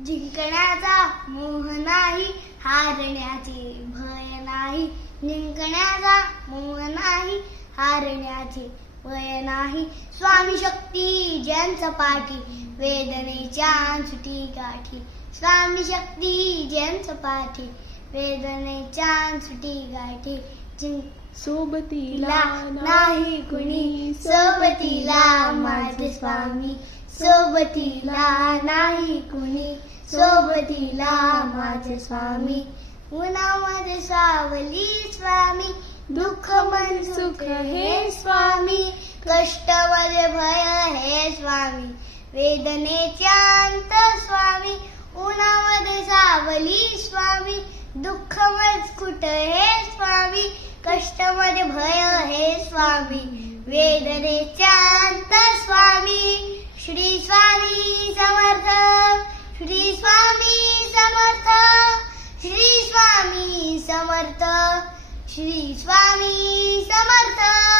जिंकण्याचा मोह नाही, हारण्याचे भय नाही. जिंकण्याचा मोह नाही, हारण्याचे भय नाही. स्वामी शक्ती ज्यांचा पाठी, वेदनेच्या सुटी गाठी. स्वामी शक्ती ज्यांचा पाठी, वेदनेच्या सुटी गाठी. सोबतीला नाही कुणी, सोबतीला माझे स्वामी. सोबतीला नाही कुणी, सोबतीला माझे स्वामी. उन्हामध्ये सावली स्वामी, दुःख मन सुख हे स्वामी. कष्टामध्ये भय हे स्वामी, वेदनेच्या अंत स्वामी. उन्हामध्ये सावली स्वामी, दुःख मन सुख हे स्वामी. कष्टामध्ये भय हे स्वामी, वेदनेच्या अंत स्वामी. श्री स्वामी समर्थ, श्री स्वामी समर्थ, श्री स्वामी समर्थ, श्री स्वामी समर्थ.